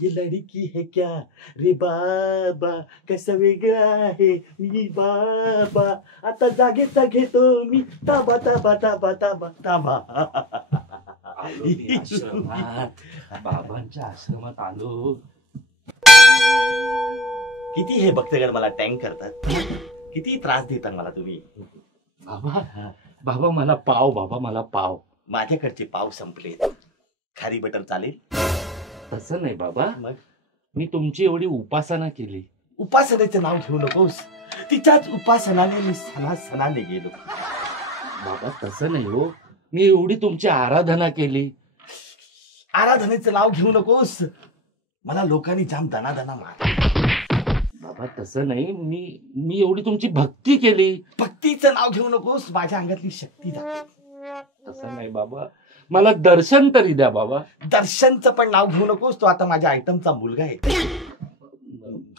ये लड़की है क्या रे बाबा, कसं वेगळं आहे मी बाबा, आता जागेचा घेतो मी ताबा ताबा ताबा ताबा ताबा. आलो मी आश्रमात, बाबांच्या आश्रमात आलो. किती हे भक्तगण मला टँक करतात, किती त्रास देतात मला तुम्ही. बाबा बाबा मला पाव, बाबा मला पाव. माझ्याकडचे पाव संपले, खारी बटर चालेल? तसं नाही बाबा, मग मी तुमची एवढी उपासना केली. उपासनेचं नाव घेऊ नकोस, तिच्याच उपासनाने मी सणासणाने गेलो. बाबा तसं नाही हो, मी एवढी तुमची आराधना केली. आराधनेचं नाव घेऊ नकोस, मला लोकांनी जाम दनादना मारला. बाबा तसं नाही, मी एवढी तुमची भक्ती केली. भक्तीचं नाव घेऊ नकोस, माझ्या अंगातली शक्ती जाते. तसं नाही बाबा, मला दर्शन तरी द्या बाबा. दर्शनचं पण नाव घेऊ नकोस, तो आता माझ्या आयटमचा मुलगा आहे.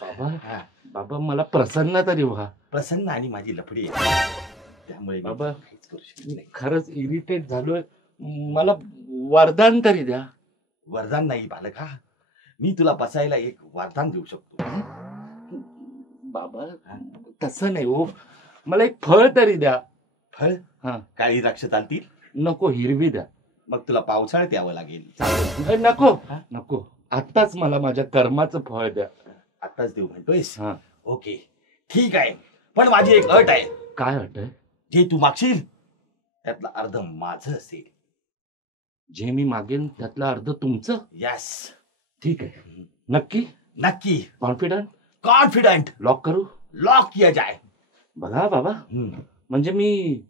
बाबा बाबा मला प्रसन्न तरी व्हा. प्रसन्न आणि माझी लफडी आहे, त्यामुळे बाबा काहीच करू शकत नाही. खरंच इरिटेट झालोय, मला वरदान तरी द्या. वरदान नाही बालका, मी तुला बसायला एक वरदान देऊ शकतो. बाबा तसं नाही हो, मला एक फळ तरी द्या. फळ? हा. काळी द्राक्ष चालतील? नको, हिरवी द्या. मग तुला पावसाळ्यात यावं लागेल. नको नको, आत्ताच मला माझ्या कर्माचं फळ द्या. आताच देऊ म्हणतोयस? हा. ओके ठीक आहे, पण माझी एक अट आहे. काय अट आहे? जे तू मागशील त्यातलं अर्ध माझं असेल. जे मी मागेन त्यातलं अर्ध तुमचं? यस. ठीक आहे. नक्की? नक्की. कॉन्फिडंट? कॉन्फिडंट. लॉक करू? लॉक किया जाए. बघा बाबा, म्हणजे मी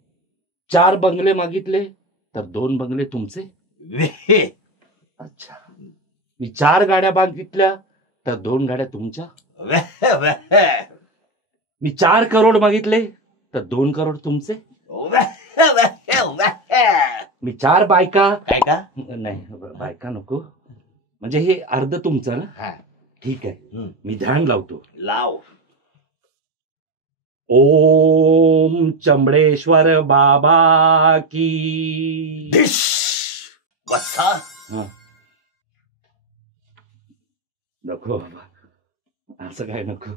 4 बंगले मागितले तर 2 बंगले तुमचे. अच्छा. मी 4 गाड्या मागितल्या तर 2 गाड्या तुमच्या. मी 4 करोड मागितले तर 2 करोड तुमचे. मी 4 बायका. काय का? नाही बायका नको, म्हणजे हे अर्ध तुमचं ना. ठीक आहे, मी ध्यान लावतो. लाव. ओम चंबळेश्वर बाबा की. बसा. नको बाबा, असं काय नको.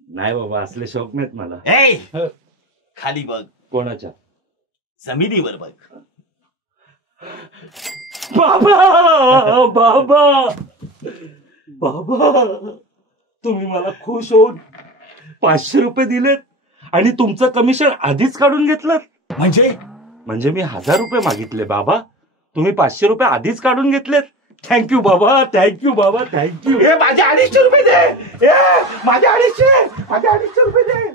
नाही बाबा, असले शौक नाहीत मला. खाली बघ. कोणाच्या? जमिनीवर बघ. बाबा बाबा बाबा, तुम्ही मला खुश होऊन 500 रुपये दिलेत आणि तुमचं कमिशन आधीच काढून घेतलं. म्हणजे मी 1000 रुपये मागितले बाबा, तुम्ही 500 रुपये आधीच काढून घेतलेत. थँक्यू बाबा, थँक्यू बाबा, थँक्यू. माझे 250 रुपये दे. माझे 250 रुपये दे.